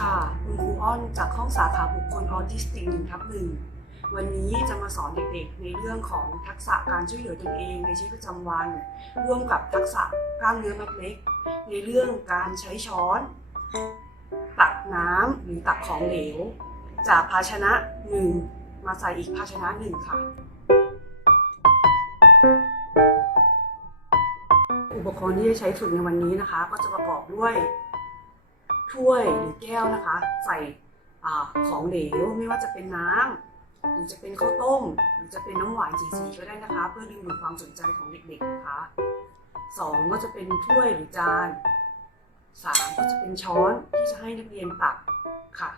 ค่ะคุณครูอนจากห้องสาขาบุคคลออทิสติกหนึ่งทับหนึ่งวันนี้จะมาสอนเด็กๆ ในเรื่องของทักษะการช่วยเหลือตนเองในชีวิตประจำวัน ร่วมกับทักษะกล้ามเนื้อมัดเล็ก ในเรื่องการใช้ช้อน ตักน้ำหรือตักของเหลว จากภาชนะหนึ่งมาใส่อีกภาชนะหนึ่งค่ะ อุปกรณ์ที่จะใช้ฝึกในวันนี้นะคะ ก็จะประกอบด้วย ถ้วยหรือแก้วนะคะ ใส่ของเหลวไม่ว่าจะเป็นน้ำหรือจะเป็นข้าวต้ม หรือจะเป็นน้ำหวานสีๆก็ได้นะคะ เพื่อดึงดูดความสนใจของเด็กๆนะคะสองก็จะเป็นถ้วยหรือจานสามก็จะเป็นช้อนที่จะให้นักเรียนตักค่ะ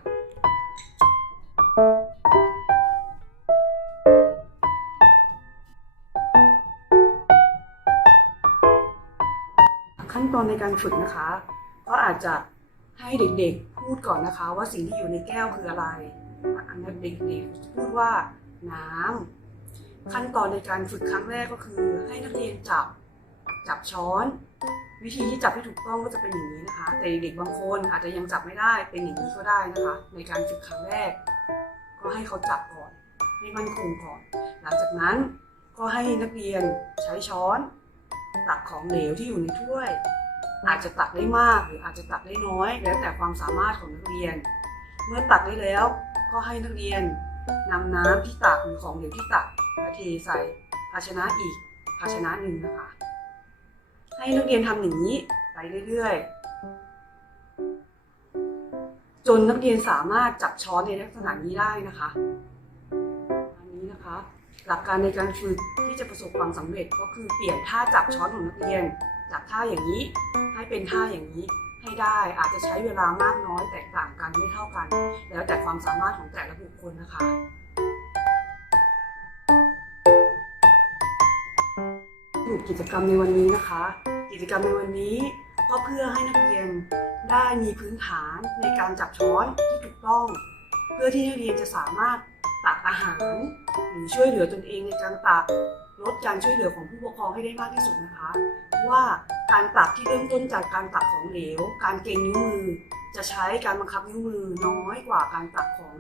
ขั้นตอนในการฝึกนะคะ ก็อาจจะ ให้เด็กๆพูดก่อนนะคะ ว่าสิ่งที่อยู่ในแก้วคืออะไรอันนั้นเด็กๆพูดว่าน้ำขั้นตอนในการฝึกครั้งแรกก็คือ ให้นักเรียนจับจับช้อน วิธีที่จับที่ถูกต้องก็จะเป็นอย่างนี้นะคะ แต่เด็กๆบางคนอาจจะยังจับไม่ได้เป็นอย่างนี้ก็ได้นะคะ ในการฝึกครั้งแรก ก็ให้เขาจับก่อนให้มั่นคงก่อน หลังจากนั้นก็ให้นักเรียนใช้ช้อนตักของเหลวที่อยู่ในถ้วย อาจจะตักได้มากหรืออาจจะตักได้น้อย แล้วแต่ความสามารถของนักเรียน เมื่อตักได้แล้วก็ให้นักเรียนนำน้ำที่ตักหรือของเหลวที่ตักมาเทใส่ภาชนะอีกภาชนะหนึ่งนะคะ ให้นักเรียนทำอย่างนี้ไปเรื่อยๆ จนนักเรียนสามารถจับช้อนในลักษณะนี้ได้นะคะอันนี้นะคะ หลักการในการฝึกที่จะประสบความสำเร็จก็คือเปลี่ยนท่าจับช้อนของนักเรียนจากท่าอย่างนี้ ให้เป็นท่าอย่างนี้ให้ได้อาจจะใช้เวลามากน้อยแตกต่างกันไม่เท่ากัน แล้วแต่ความสามารถของแต่ละบุคคลนะคะสรุปกิจกรรมในวันนี้นะคะ กิจกรรมในวันนี้ก็เพื่อให้นักเรียนได้มีพื้นฐานในการจับช้อนที่ถูกต้อง เพื่อที่นักเรียนจะสามารถตักอาหาร หรือช่วยเหลือตนเองในการตักลดการช่วยเหลือของผู้ปกครองให้ได้มากที่สุดนะคะเพราะว่าการตักที่เริ่มต้นจากการตักของเหลว การเกรงนิ้วมือ จะใช้การบังคับนิ้วมือน้อยกว่าการตักของ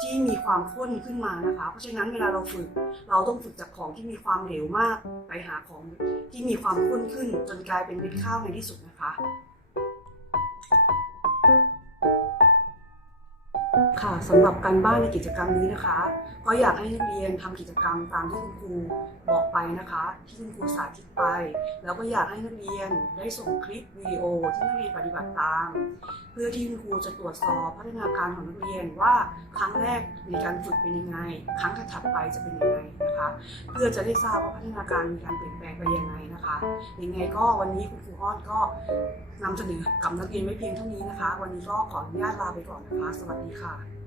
ที่มีความข้นขึ้นมานะคะ เพราะฉะนั้นเวลาเราฝึก เราต้องฝึกจากของที่มีความเหลวมากไปหาของที่มีความข้นขึ้น จนกลายเป็นเม็ดข้าวในที่สุดนะคะ ค่ะสำหรับการบ้านในกิจกรรมนี้นะคะ ก็อยากให้นักเรียนทำกิจกรรมตามที่คุณครูบอกไปนะคะ ที่คุณครูสาธิตไป แล้วก็อยากให้นักเรียนได้ส่งคลิปวิดีโอที่นักเรียนปฏิบัติตาม เพื่อที่คุณครูจะตรวจสอบพัฒนาการของนักเรียนว่าครั้งแรกในการฝึกเป็นยังไง ครั้งถัดไปจะเป็นยังไงนะคะ เพื่อจะได้ทราบว่าพัฒนาการมีการเปลี่ยนแปลงไปยังไงนะคะยังไงก็วันนี้คุณครูอ้อนก็นำเสนอกับนักเรียนไว้เพียงเท่านี้นะคะ วันนี้ก็ขออนุญาตลาไปก่อนนะคะ สวัสดีค่ะ